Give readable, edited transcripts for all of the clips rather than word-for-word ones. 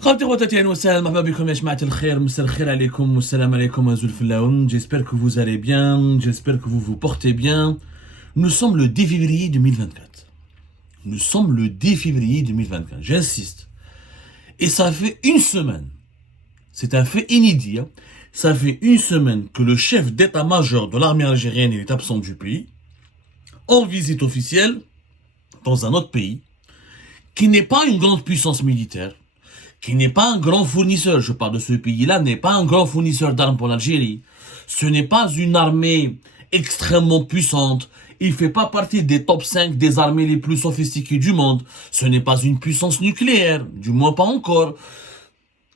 J'espère que vous allez bien, j'espère que vous vous portez bien. Nous sommes le 10 février 2024. Nous sommes le 10 février 2024, j'insiste. Et ça fait une semaine, c'est un fait inédit, hein. Ça fait une semaine que le chef d'état-major de l'armée algérienne est absent du pays, en visite officielle, dans un autre pays, qui n'est pas une grande puissance militaire, qui n'est pas un grand fournisseur, je parle de ce pays-là, n'est pas un grand fournisseur d'armes pour l'Algérie. Ce n'est pas une armée extrêmement puissante. Il ne fait pas partie des top 5 des armées les plus sophistiquées du monde. Ce n'est pas une puissance nucléaire, du moins pas encore.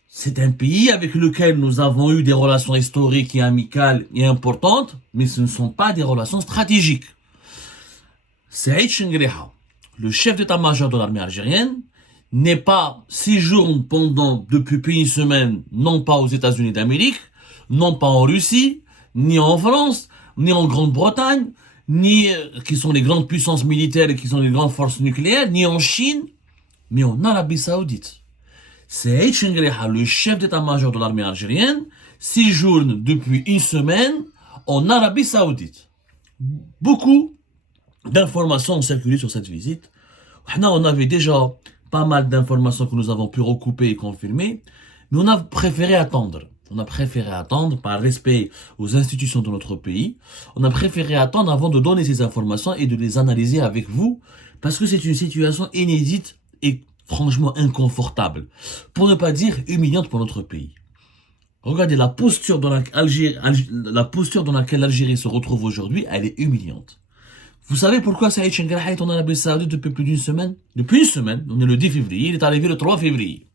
C'est un pays avec lequel nous avons eu des relations historiques et amicales et importantes, mais ce ne sont pas des relations stratégiques. Saïd Chengreha, le chef d'état-major de l'armée algérienne, n'est pas séjourne depuis une semaine, non pas aux États-Unis d'Amérique, non pas en Russie, ni en France, ni en Grande-Bretagne, ni qui sont les grandes puissances militaires et qui sont les grandes forces nucléaires, ni en Chine, mais en Arabie Saoudite. Saïd Chengreha, le chef d'état-major de l'armée algérienne, séjourne depuis une semaine en Arabie Saoudite. Beaucoup d'informations ont circulé sur cette visite. On avait déjà pas mal d'informations que nous avons pu recouper et confirmer, mais on a préféré attendre. On a préféré attendre par respect aux institutions de notre pays. On a préféré attendre avant de donner ces informations et de les analyser avec vous, parce que c'est une situation inédite et franchement inconfortable, pour ne pas dire humiliante pour notre pays. Regardez la posture dans laquelle l'Algérie se retrouve aujourd'hui, elle est humiliante. Vous savez pourquoi Saïd Chengreha est en Arabie Saoudite depuis plus d'une semaine? Depuis une semaine, on est le 10 février, il est arrivé le 3 février.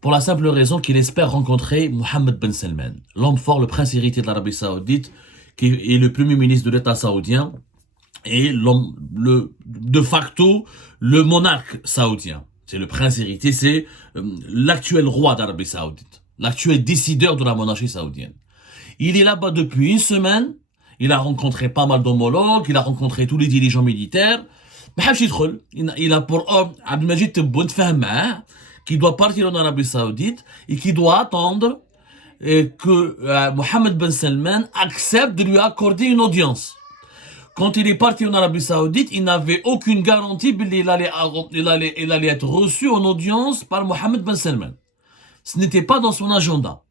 Pour la simple raison qu'il espère rencontrer Mohammed Ben Salman, l'homme fort, le prince héritier de l'Arabie Saoudite, qui est le premier ministre de l'État saoudien, et de facto, le monarque saoudien. C'est le prince héritier, c'est l'actuel roi d'Arabie Saoudite, l'actuel décideur de la monarchie saoudienne. Il est là-bas depuis une semaine. Il a rencontré pas mal d'homologues, il a rencontré tous les dirigeants militaires. Il a pour homme Abdelmajid Tebboune qui doit partir en Arabie Saoudite et qui doit attendre que Mohammed Ben Salman accepte de lui accorder une audience. Quand il est parti en Arabie Saoudite, il n'avait aucune garantie qu'il allait être reçu en audience par Mohammed Ben Salman. Ce n'était pas dans son agenda.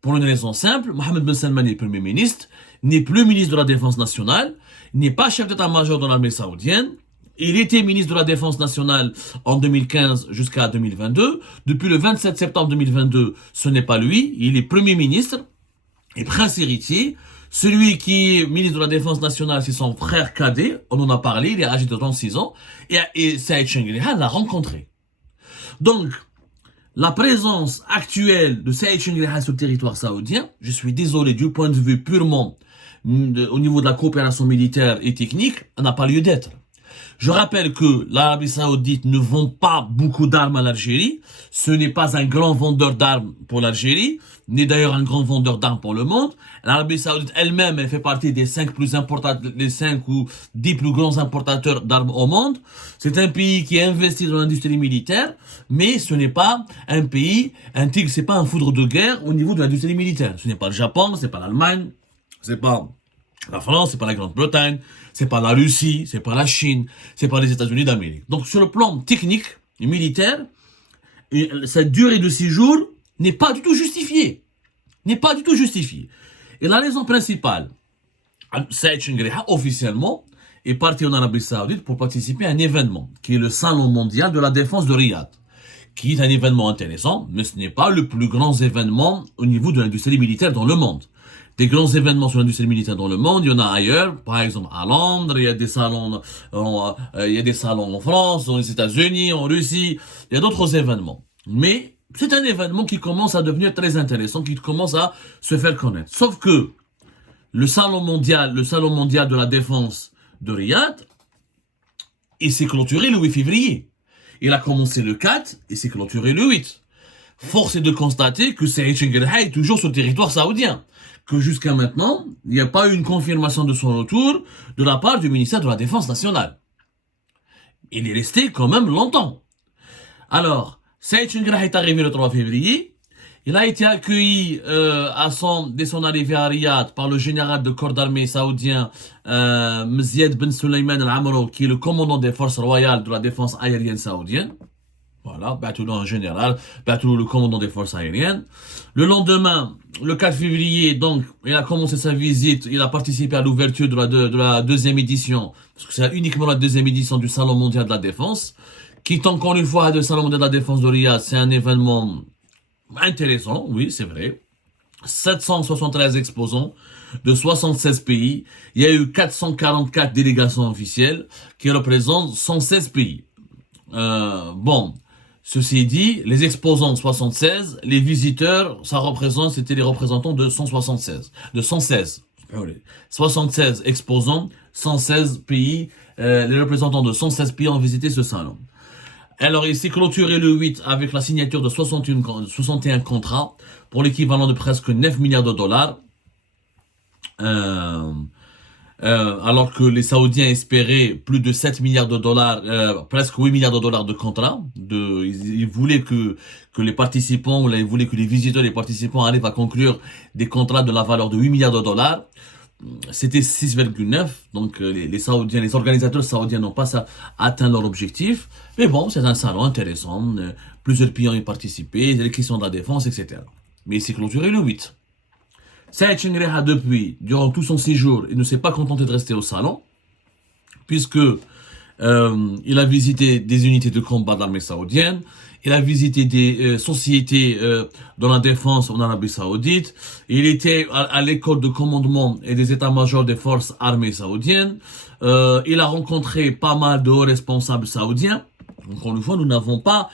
Pour une raison simple, Mohammed Ben Salman est Premier ministre, n'est plus ministre de la Défense nationale, n'est pas chef d'état-major de l'armée saoudienne. Il était ministre de la Défense nationale en 2015 jusqu'à 2022. Depuis le 27 septembre 2022, ce n'est pas lui. Il est Premier ministre et prince héritier. Celui qui est ministre de la Défense nationale, c'est son frère cadet. On en a parlé, il est âgé de 36 ans. Et Saïd Chengreha l'a rencontré. Donc, la présence actuelle de Saïd Chengreha sur le territoire saoudien, je suis désolé, du point de vue purement au niveau de la coopération militaire et technique, n'a pas lieu d'être. Je rappelle que l'Arabie Saoudite ne vend pas beaucoup d'armes à l'Algérie. Ce n'est pas un grand vendeur d'armes pour l'Algérie, ni d'ailleurs un grand vendeur d'armes pour le monde. L'Arabie Saoudite elle-même, elle fait partie des 5 ou 10 plus grands importateurs d'armes au monde. C'est un pays qui investit dans l'industrie militaire, mais ce n'est pas un pays, c'est pas un foudre de guerre au niveau de l'industrie militaire. Ce n'est pas le Japon, c'est pas l'Allemagne, c'est pas la France, c'est pas la Grande-Bretagne, c'est pas la Russie, c'est pas la Chine, c'est pas les États-Unis d'Amérique. Donc sur le plan technique et militaire, cette durée de séjour n'est pas du tout justifiée. N'est pas du tout justifiée. Et la raison principale, Saïd Chengreha, officiellement, est parti en Arabie Saoudite pour participer à un événement, qui est le Salon mondial de la défense de Riyad, qui est un événement intéressant, mais ce n'est pas le plus grand événement au niveau de l'industrie militaire dans le monde. Des grands événements sur l'industrie militaire dans le monde, il y en a ailleurs, par exemple à Londres, il y a des salons en France, aux États-Unis, en Russie, il y a d'autres événements. Mais c'est un événement qui commence à devenir très intéressant, qui commence à se faire connaître. Sauf que le salon mondial de la défense de Riyad, il s'est clôturé le 8 février. Il a commencé le 4 et s'est clôturé le 8. Force est de constater que Saïd Chengreha est toujours sur le territoire saoudien. Que jusqu'à maintenant, il n'y a pas eu une confirmation de son retour de la part du ministère de la Défense nationale. Il est resté quand même longtemps. Alors, Saïd Chengrah est arrivé le 3 février. Il a été accueilli dès son arrivée à Riyad par le général de corps d'armée saoudien Mziad Ben Sulayman Al-Amro, qui est le commandant des forces royales de la défense aérienne saoudienne. Voilà, Batoulou en général, Batoulou le commandant des forces aériennes. Le lendemain, le 4 février, donc, il a commencé sa visite, il a participé à l'ouverture de la deuxième édition, parce que c'est uniquement la deuxième édition du Salon mondial de la défense, qui est encore une fois le Salon mondial de la défense de Riyad, c'est un événement intéressant, oui, c'est vrai. 773 exposants de 76 pays. Il y a eu 444 délégations officielles qui représentent 116 pays. Bon, ceci dit, les exposants 76, les visiteurs, c'était les représentants de 176, de 116. 76 exposants, 116 pays, les représentants de 116 pays ont visité ce salon. Alors, il s'est clôturé le 8 avec la signature de 61 contrats pour l'équivalent de presque 9 milliards de dollars. Alors que les Saoudiens espéraient plus de 7 milliards de dollars, presque 8 milliards de dollars de contrats. Ils voulaient que les participants, ils voulaient que les visiteurs, les participants arrivent à conclure des contrats de la valeur de 8 milliards de dollars. C'était 6,9, donc les Saoudiens, les organisateurs saoudiens n'ont pas atteint leur objectif. Mais bon, c'est un salon intéressant, plusieurs pays ont y participé, les questions de la défense, etc. Mais il s'est clôturé le 8. Saïd Chengrah, depuis, durant tout son séjour, il ne s'est pas contenté de rester au salon, puisque il a visité des unités de combat de l'armée saoudienne, il a visité des sociétés dans la défense en Arabie Saoudite, il était à l'école de commandement et des états-majors des forces armées saoudiennes, il a rencontré pas mal de hauts responsables saoudiens. Encore une fois, nous n'avons pas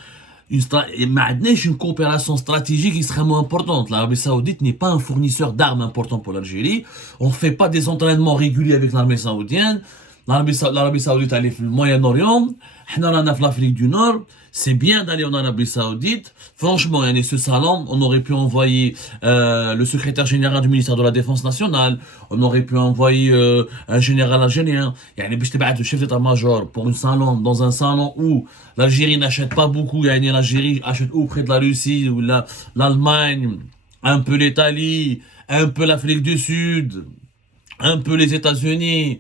une coopération stratégique extrêmement importante. L'Arabie Saoudite n'est pas un fournisseur d'armes important pour l'Algérie. On ne fait pas des entraînements réguliers avec l'armée saoudienne. L'Arabie Saoudite allait au Moyen-Orient, on a l'Afrique du Nord. C'est bien d'aller en Arabie Saoudite. Franchement, ce salon, on aurait pu envoyer le secrétaire général du ministère de la Défense nationale. On aurait pu envoyer un général algérien. Le chef d'état-major pour dans un salon où l'Algérie n'achète pas beaucoup. L'Algérie achète auprès de la Russie ou l'Allemagne, un peu l'Italie, un peu l'Afrique du Sud, un peu les États-Unis.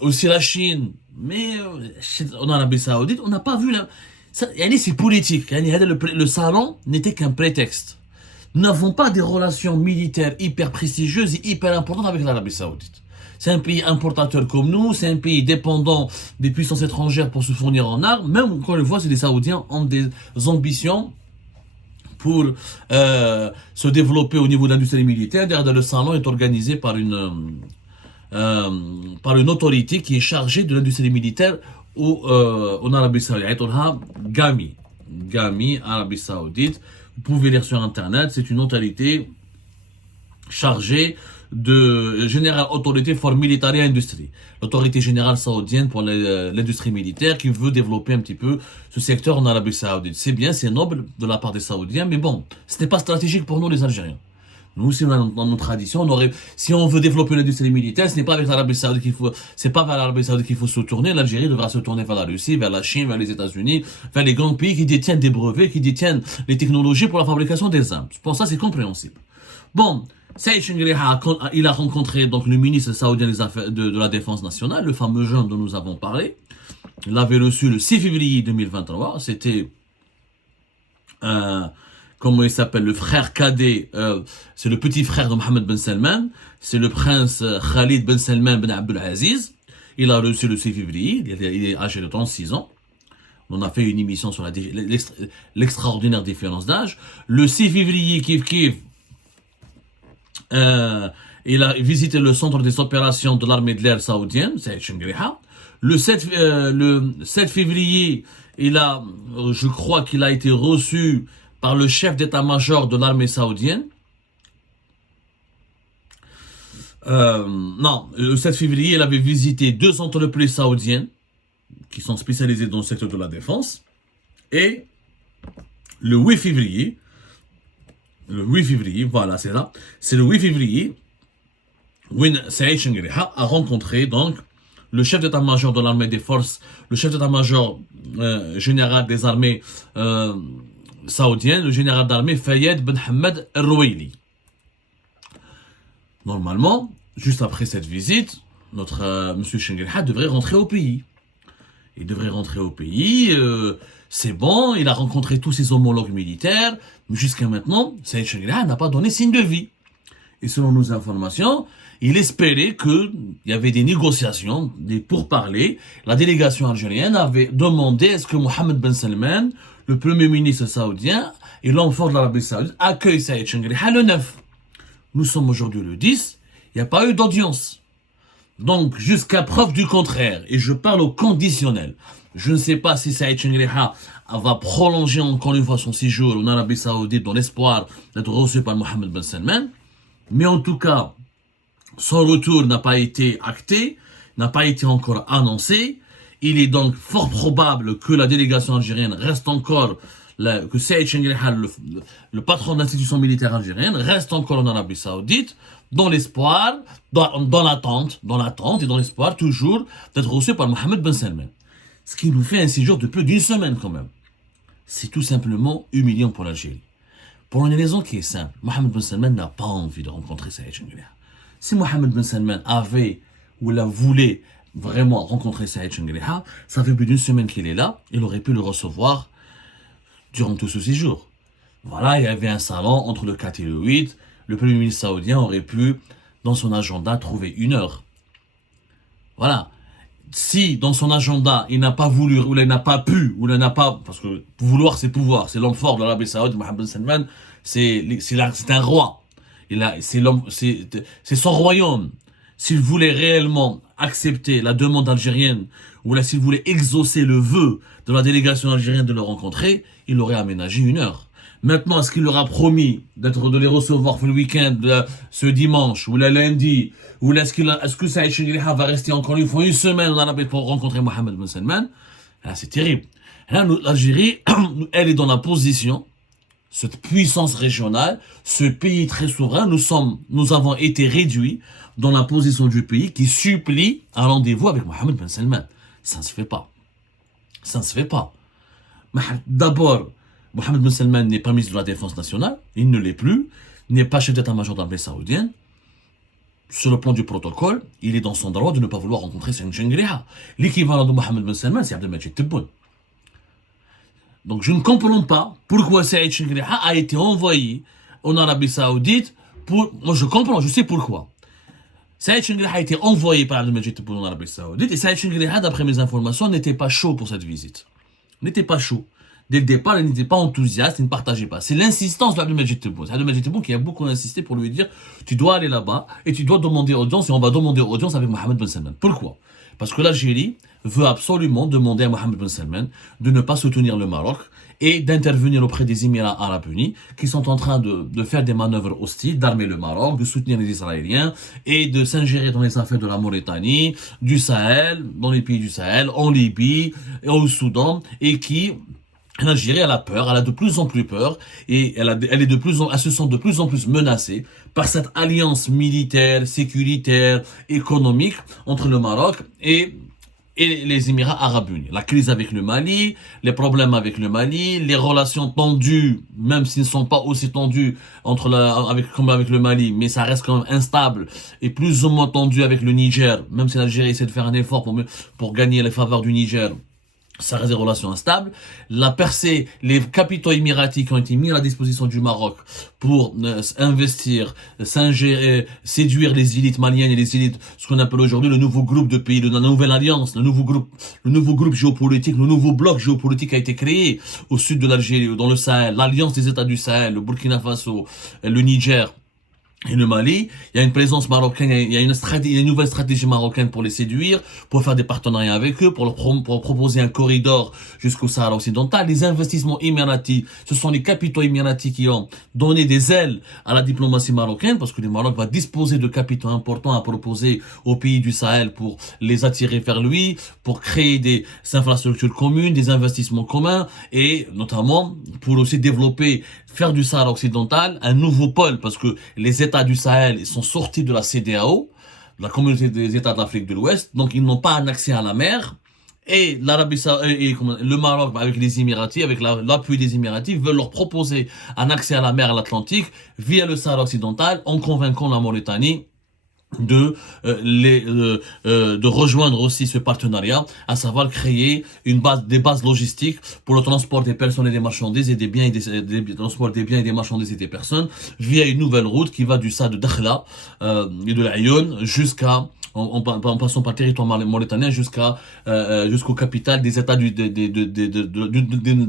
Aussi la Chine, mais en Arabie Saoudite, on n'a pas vu c'est politique. Le salon n'était qu'un prétexte. Nous n'avons pas des relations militaires hyper prestigieuses et hyper importantes avec l'Arabie Saoudite. C'est un pays importateur comme nous, c'est un pays dépendant des puissances étrangères pour se fournir en armes. Même quand on le voit, c'est des Saoudiens ont des ambitions pour se développer au niveau de l'industrie militaire. Derrière, le salon est organisé par une autorité qui est chargée de l'industrie militaire en Arabie Saoudite. GAMI, Arabie Saoudite. Vous pouvez lire sur Internet. C'est une autorité chargée de General Authority for Military Industry. L'autorité générale saoudienne pour l'industrie militaire qui veut développer un petit peu ce secteur en Arabie Saoudite. C'est bien, c'est noble de la part des Saoudiens, mais bon, ce n'est pas stratégique pour nous les Algériens. Nous, si dans nos traditions, si on veut développer l'industrie militaire, ce n'est pas avec l'Arabie Saoudite c'est pas vers l'Arabie Saoudite qu'il faut se tourner. L'Algérie devra se tourner vers la Russie, vers la Chine, vers les États-Unis, vers les grands pays qui détiennent des brevets, qui détiennent les technologies pour la fabrication des armes. Pour ça, c'est compréhensible. Bon, Saïd Chengrah, il a rencontré donc le ministre saoudien de la Défense nationale, le fameux jeune dont nous avons parlé. Il l'avait reçu le 6 février 2023. C'était comment il s'appelle, le frère cadet, c'est le petit frère de Mohammed Ben Salman, c'est le prince Khalid Ben Salman Ben Abdelaziz. Il a reçu le 6 février, il est âgé de 36 ans. On a fait une émission sur l'extraordinaire différence d'âge. Le 6 février, il a visité le centre des opérations de l'armée de l'air saoudienne, Saïd Chengrah. Le 7 février, je crois qu'il a été reçu par le chef d'état-major de l'armée saoudienne. Le 7 février, il avait visité 2 entreprises saoudiennes qui sont spécialisées dans le secteur de la défense. Et le 8 février, voilà, c'est le 8 février, Saïd Chengrah a rencontré donc le chef d'état-major de l'armée des forces, le chef d'état-major général des armées saoudiennes, le général d'armée Fayed Ben Hamad El-Rouaili. Normalement, juste après cette visite, notre monsieur Chengelha devrait rentrer au pays. Il devrait rentrer au pays, c'est bon, il a rencontré tous ses homologues militaires, mais jusqu'à maintenant, Saïd Chengelha n'a pas donné signe de vie. Et selon nos informations, il espérait qu'il y avait des négociations, des pourparlers. La délégation algérienne avait demandé est-ce que Mohammed Ben Salman, le premier ministre saoudien et l'homme fort de l'Arabie Saoudite, accueille Saïd Chengelha le 9. Nous sommes aujourd'hui le 10, il n'y a pas eu d'audience. Donc, jusqu'à preuve du contraire, et je parle au conditionnel, je ne sais pas si Saïd Chengelha va prolonger encore une fois son séjour en Arabie Saoudite dans l'espoir d'être reçu par Mohammed Ben Salman, mais en tout cas, son retour n'a pas été acté, n'a pas été encore annoncé. Il est donc fort probable que la délégation algérienne reste encore, que Saïd Chengelha, le patron de l'institution militaire algérienne, reste encore en Arabie Saoudite, dans l'espoir, dans l'attente et dans l'espoir toujours d'être reçu par Mohammed Ben Salman. Ce qui nous fait un séjour de plus d'une semaine quand même. C'est tout simplement humiliant pour l'Algérie. Pour une raison qui est simple, Mohammed Ben Salman n'a pas envie de rencontrer Saïd Chengelha. Si Mohammed Ben Salman avait ou la voulait vraiment rencontrer Saïd Chengelha, ça fait plus d'une semaine qu'il est là, il aurait pu le recevoir durant tout ce séjour. Voilà, il y avait un salon entre le 4 et le 8, le premier ministre saoudien aurait pu, dans son agenda, trouver une heure. Voilà. Si, dans son agenda, il n'a pas voulu, ou il n'a pas pu, ou il n'a pas, parce que vouloir, c'est pouvoir, c'est l'homme fort de l'Arabie Saoudite, Mohammed Ben Salman, c'est un roi. C'est son royaume. S'il voulait réellement accepter la demande algérienne, ou là, s'il voulait exaucer le vœu de la délégation algérienne de le rencontrer, il aurait aménagé une heure. Maintenant, est-ce qu'il leur a promis de les recevoir le week-end, ce dimanche, ou le lundi, ou est-ce que Saïd Chengelha va rester encore une fois une semaine en Arabie pour rencontrer Mohammed Ben Salman? Là, c'est terrible. Là, l'Algérie, elle est dans la position, cette puissance régionale, ce pays très souverain, nous avons été réduits dans la position du pays qui supplie un rendez-vous avec Mohammed Ben Salman. Ça ne se fait pas. Ça ne se fait pas. D'abord, Mohammed Ben Salman n'est pas ministre de la Défense nationale, il ne l'est plus, il n'est pas chef d'état-major de l'armée saoudienne. Sur le plan du protocole, il est dans son droit de ne pas vouloir rencontrer Saïd Chengelha. L'équivalent de Mohammed Ben Salman, c'est Abdelmajid Tebboune. Donc je ne comprends pas pourquoi Saïd Chengelha a été envoyé en Arabie Saoudite pour... Moi je comprends, je sais pourquoi. Saïd Chengelha a été envoyé par Abdelmajid Tebboune en Arabie Saoudite et Saïd Chengelha, d'après mes informations, n'était pas chaud pour cette visite. N'était pas chaud. Dès le départ, il n'était pas enthousiaste, il ne partageait pas. C'est l'insistance de Abdelmajid Tebboune. C'est Abdelmajid Tebboune qui a beaucoup insisté pour lui dire tu dois aller là-bas et tu dois demander audience et on va demander audience avec Mohammed Ben Salman. Pourquoi? Parce que l'Algérie veut absolument demander à Mohammed Ben Salman de ne pas soutenir le Maroc et d'intervenir auprès des Émirats Arabes Unis qui sont en train de faire des manœuvres hostiles, d'armer le Maroc, de soutenir les Israéliens et de s'ingérer dans les affaires de la Mauritanie, du Sahel, dans les pays du Sahel, en Libye et au Soudan et qui... L'Algérie, elle a peur, elle a de plus en plus peur et elle se sent de plus en plus menacée par cette alliance militaire, sécuritaire, économique entre le Maroc et les Émirats Arabes Unis. La crise avec le Mali, les problèmes avec le Mali, les relations tendues, même s'ils ne sont pas aussi tendues comme avec le Mali, mais ça reste quand même instable et plus ou moins tendu avec le Niger, même si l'Algérie essaie de faire un effort pour gagner les faveurs du Niger. Ça reste des relations instables. La percée, les capitaux émiratis qui ont été mis à la disposition du Maroc pour investir, s'ingérer, séduire les élites maliennes et les élites, ce qu'on appelle aujourd'hui le nouveau groupe de pays, la nouvelle alliance, le nouveau groupe géopolitique, le nouveau bloc géopolitique a été créé au sud de l'Algérie, dans le Sahel, l'alliance des États du Sahel, le Burkina Faso, le Niger. Et le Mali, il y a une présence marocaine, il y a une nouvelle stratégie marocaine pour les séduire, pour faire des partenariats avec eux, pour proposer un corridor jusqu'au Sahara occidental. Les investissements émiratis, ce sont les capitaux émiratis qui ont donné des ailes à la diplomatie marocaine, parce que le Maroc va disposer de capitaux importants à proposer aux pays du Sahel pour les attirer vers lui, pour créer des infrastructures communes, des investissements communs, et notamment pour aussi développer, faire du Sahara occidental un nouveau pôle, parce que les États du Sahel sont sortis de la CEDEAO, la communauté des États de l'Afrique de l'Ouest, donc ils n'ont pas un accès à la mer. Et l'Arabie Saoudite, le Maroc, avec les Émiratis, avec l'appui des Émiratis, veulent leur proposer un accès à la mer Atlantique via le Sahara occidental, en convainquant la Mauritanie de rejoindre aussi ce partenariat, à savoir créer des bases logistiques pour le transport des personnes et des marchandises et des biens et transport des biens et des marchandises et des personnes via une nouvelle route qui va du Sahara de Dakhla et de l'Aïon en passant par le territoire mauritanien jusqu'aux capitales des États de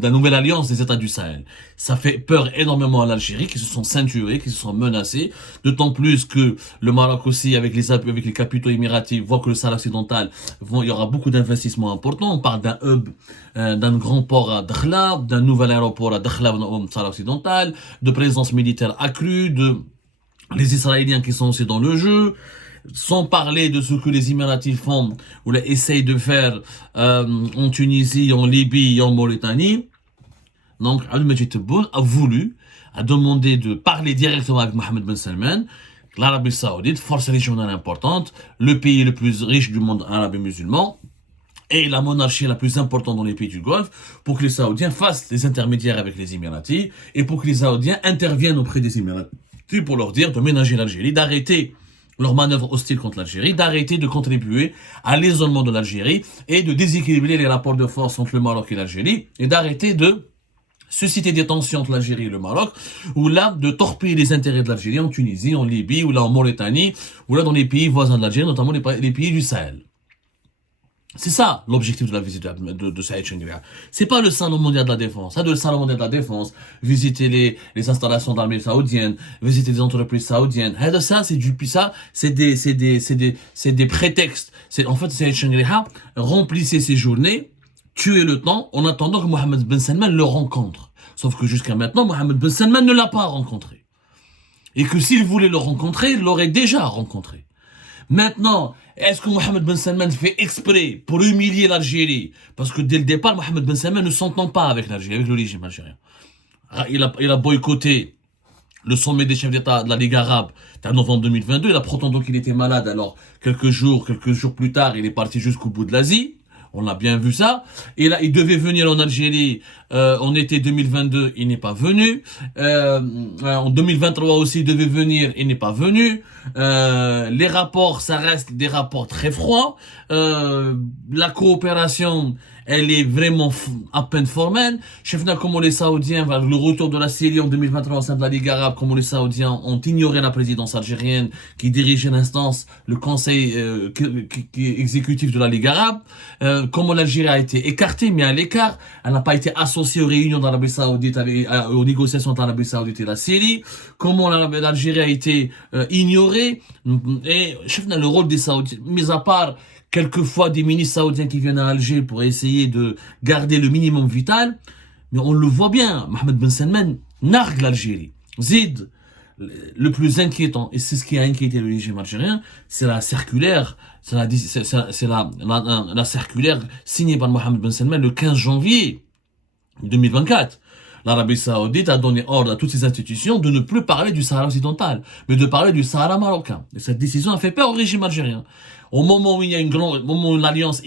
la nouvelle alliance des États du Sahel. Ça fait peur énormément à l'Algérie, qui se sont ceinturés, qui se sont menacés, d'autant plus que le Maroc aussi, avec les capitaux émiratis, voit que le Sahara occidental, il y aura beaucoup d'investissements importants. On parle d'un hub, d'un grand port à Dakhla, d'un nouvel aéroport à Dakhla au Sahara occidental, de présence militaire accrue, les Israéliens qui sont aussi dans le jeu, sans parler de ce que les Émiratis font ou essayent de faire en Tunisie, en Libye et en Mauritanie. Donc, Abdelmajid Tebboune a demandé de parler directement avec Mohammed Ben Salman, l'Arabie Saoudite, force régionale importante, le pays le plus riche du monde arabe et musulman, et la monarchie la plus importante dans les pays du Golfe, pour que les Saoudiens fassent des intermédiaires avec les Émiratis, et pour que les Saoudiens interviennent auprès des Émiratis pour leur dire de ménager l'Algérie, d'arrêter leurs manœuvres hostiles contre l'Algérie, d'arrêter de contribuer à l'isolement de l'Algérie et de déséquilibrer les rapports de force entre le Maroc et l'Algérie, et d'arrêter de susciter des tensions entre l'Algérie et le Maroc, ou là, de torpiller les intérêts de l'Algérie en Tunisie, en Libye, ou là en Mauritanie, ou là dans les pays voisins de l'Algérie, notamment les pays du Sahel. C'est ça l'objectif de la visite de Saïd Chengria. C'est pas le salon mondial de la défense. Le salon mondial de la défense, visiter les installations d'armée saoudiennes, visiter des entreprises saoudiennes. Ça, c'est des prétextes. En fait, Saïd Chengria remplissait ses journées, tuer le temps en attendant que Mohammed Ben Salman le rencontre. Sauf que jusqu'à maintenant, Mohammed Ben Salman ne l'a pas rencontré. Et que s'il voulait le rencontrer, il l'aurait déjà rencontré. Maintenant, est-ce que Mohammed Ben Salman fait exprès pour humilier l'Algérie? Parce que dès le départ, Mohammed Ben Salman ne s'entend pas avec l'Algérie, avec le régime algérien. Il a boycotté le sommet des chefs d'État de la Ligue arabe en novembre 2022. Il a prétendu qu'il était malade. Alors, quelques jours plus tard, il est parti jusqu'au bout de l'Asie. On a bien vu ça. Et là, il devait venir en Algérie en été 2022, il n'est pas venu. En 2023 aussi, il devait venir, il n'est pas venu. Les rapports, ça reste des rapports très froids. La coopération, elle est vraiment à peine formelle. Chefna, comment les Saoudiens, le retour de la Syrie en 2023 au sein de la Ligue arabe, comment les Saoudiens ont ignoré la présidence algérienne qui dirigeait l'instance, le conseil exécutif de la Ligue arabe, comment l'Algérie a été écartée, mais à l'écart, elle n'a pas été associée aux réunions d'Arabie Saoudite, aux négociations entre l'Arabie Saoudite et la Syrie, comment l'Algérie a été ignorée, et chefna, le rôle des Saoudiens, mis à part quelquefois des ministres saoudiens qui viennent à Alger pour essayer de garder le minimum vital, mais on le voit bien, Mohammed Ben Salman nargue l'Algérie. Zid, le plus inquiétant, et c'est ce qui a inquiété le régime algérien, c'est la circulaire, la circulaire signée par Mohammed Ben Salman le 15 janvier 2024. L'Arabie Saoudite a donné ordre à toutes ses institutions de ne plus parler du Sahara occidental, mais de parler du Sahara marocain. Et cette décision a fait peur au régime algérien. Au moment où il y a au moment où l'alliance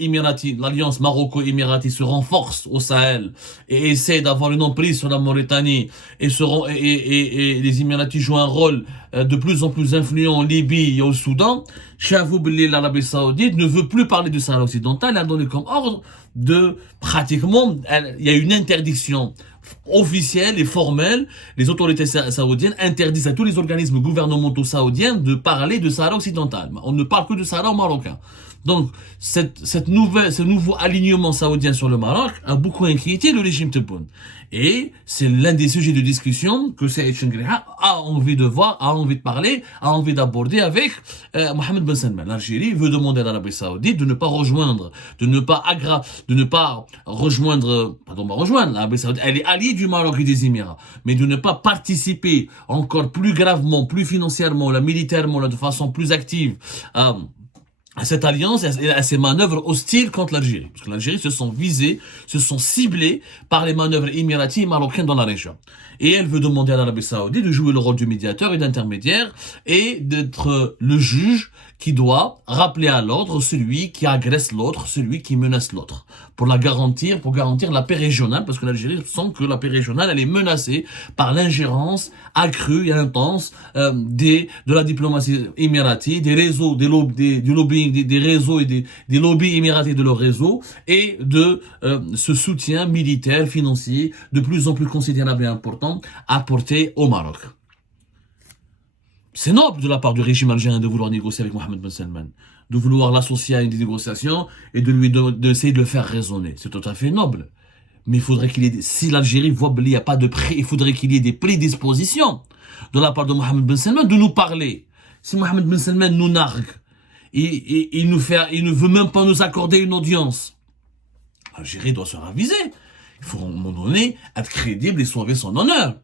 maroco-émirati se renforce au Sahel et essaie d'avoir une emprise sur la Mauritanie et les Émiratis jouent un rôle de plus en plus influent en Libye et au Soudan, l'Arabie Saoudite ne veut plus parler du Sahara occidental. Elle a donné comme ordre de pratiquement, il y a une interdiction officielle et formelle. Les autorités saoudiennes interdisent à tous les organismes gouvernementaux saoudiens de parler de Sahara occidental. On ne parle que de Sahara marocain. Donc, ce nouveau alignement saoudien sur le Maroc a beaucoup inquiété le régime Tebboune. Et c'est l'un des sujets de discussion que Saïd Chengria a envie de voir, a envie de parler, a envie d'aborder avec Mohammed Ben Salman. L'Algérie veut demander à l'Arabie Saoudite de ne pas rejoindre, l'Arabie Saoudite. Elle est alliée du Maroc et des Émirats, mais de ne pas participer encore plus gravement, plus financièrement, militairement, de façon plus active à cette alliance et à ces manœuvres hostiles contre l'Algérie. Parce que l'Algérie se sont visés, se sont ciblés par les manœuvres émiraties et marocaines dans la région. Et elle veut demander à l'Arabie Saoudite de jouer le rôle du médiateur et d'intermédiaire et d'être le juge qui doit rappeler à l'ordre celui qui agresse l'autre, celui qui menace l'autre. Pour garantir la paix régionale, parce que l'Algérie sent que la paix régionale, elle est menacée par l'ingérence accrue et intense de la diplomatie émiratie, des réseaux, du lobbying, des réseaux et des lobbies émiratis de leur réseau, et de ce soutien militaire, financier, de plus en plus considérable et important, apporté au Maroc. C'est noble de la part du régime algérien de vouloir négocier avec Mohammed Ben Salman, de vouloir l'associer à une négociation et d'essayer de le faire raisonner. C'est tout à fait noble. Mais il faudrait qu'il y ait, si l'Algérie voit qu'il n'y a pas de prix, il faudrait qu'il y ait des prédispositions de la part de Mohammed Ben Salman de nous parler. Si Mohammed Ben Salman nous nargue, il ne veut même pas nous accorder une audience, l'Algérie doit se raviser. Il faut à un moment donné être crédible et sauver son honneur.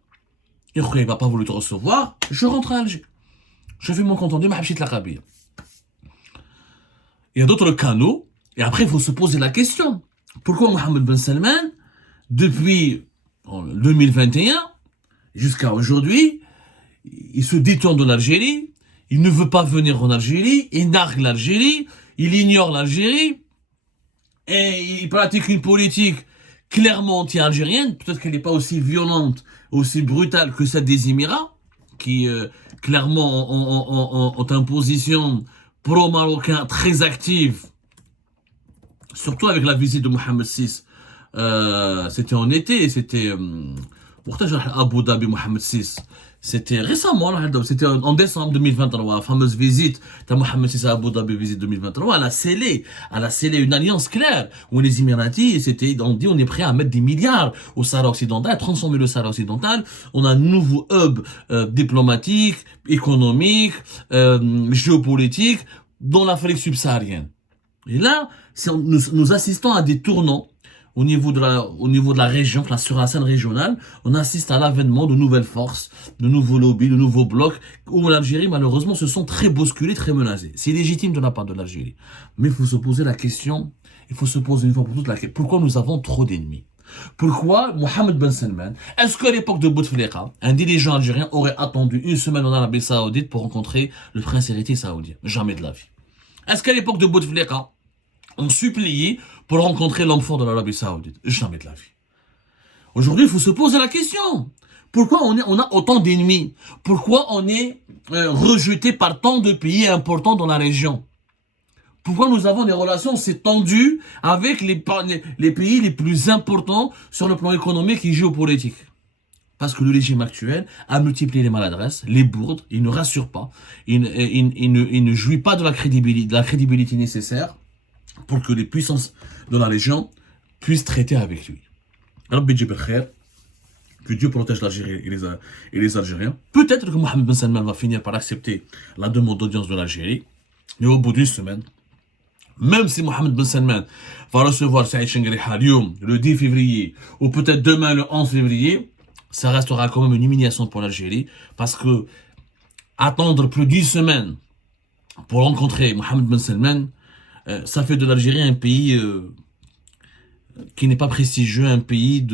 Et quand il ne va pas vouloir te recevoir, je rentre à Alger. Je fais mon compte rendu, ma la Kabyle. Il y a d'autres canaux, et après il faut se poser la question. Pourquoi Mohammed Ben Salman, depuis 2021 jusqu'à aujourd'hui, il se détourne de l'Algérie, il ne veut pas venir en Algérie, il nargue l'Algérie, il ignore l'Algérie, et il pratique une politique clairement anti-algérienne, peut-être qu'elle n'est pas aussi violente, aussi brutale que celle des Émirats, qui clairement ont une position pro-marocain très active, surtout avec la visite de Mohamed VI. C'était en été, c'était Abu Dhabi Mohamed VI. C'était récemment, c'était en décembre 2023, la fameuse visite de Mohamed VI à Abu Dhabi, visite 2023. Elle a scellé une alliance claire où les Émiratis, on est prêt à mettre des milliards au Sahara occidental, à transformer le Sahara occidental. On a un nouveau hub diplomatique, économique, géopolitique dans l'Afrique subsaharienne. Et là, nous assistons à des tournants au niveau de la région, sur la scène régionale. On assiste à l'avènement de nouvelles forces, de nouveaux lobbies, de nouveaux blocs, où l'Algérie, malheureusement, se sent très bousculée, très menacée. C'est légitime de la part de l'Algérie. Mais il faut se poser la question, il faut se poser une fois pour toutes la question, pourquoi nous avons trop d'ennemis? Pourquoi Mohammed Ben Salman, est-ce qu'à l'époque de Bouteflika, un dirigeant algérien aurait attendu une semaine en Arabie Saoudite pour rencontrer le prince héritier saoudien? Jamais de la vie. Est-ce qu'à l'époque de Bouteflika, on suppliait pour rencontrer l'homme fort de l'Arabie Saoudite? Jamais de la vie. Aujourd'hui, il faut se poser la question. Pourquoi on a autant d'ennemis? Pourquoi on est rejeté par tant de pays importants dans la région? Pourquoi nous avons des relations si tendues avec les pays les plus importants sur le plan économique et géopolitique? Parce que le régime actuel a multiplié les maladresses, les bourdes, il ne rassure pas, il ne jouit pas de la crédibilité nécessaire pour que les puissances de la région puissent traiter avec lui. Rabbi Djibel Khair, que Dieu protège l'Algérie et les Algériens. Peut-être que Mohammed Ben Salman va finir par accepter la demande d'audience de l'Algérie, mais au bout d'une semaine, même si Mohammed Ben Salman va recevoir Saïd Chengri Halioum le 10 février, ou peut-être demain le 11 février, ça restera quand même une humiliation pour l'Algérie, parce que attendre plus d'une semaine pour rencontrer Mohammed Ben Salman, ça fait de l'Algérie un pays qui n'est pas prestigieux, un pays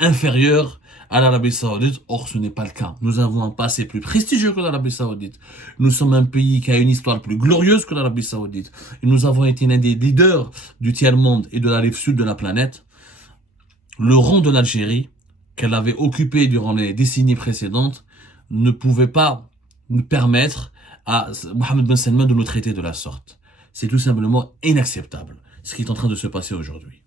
inférieur à l'Arabie Saoudite. Or, ce n'est pas le cas. Nous avons un passé plus prestigieux que l'Arabie Saoudite. Nous sommes un pays qui a une histoire plus glorieuse que l'Arabie Saoudite. Et nous avons été l'un des leaders du tiers-monde et de la rive sud de la planète. Le rang de l'Algérie, qu'elle avait occupé durant les décennies précédentes, ne pouvait pas nous permettre à Mohammed Ben Salman de nous traiter de la sorte. C'est tout simplement inacceptable ce qui est en train de se passer aujourd'hui.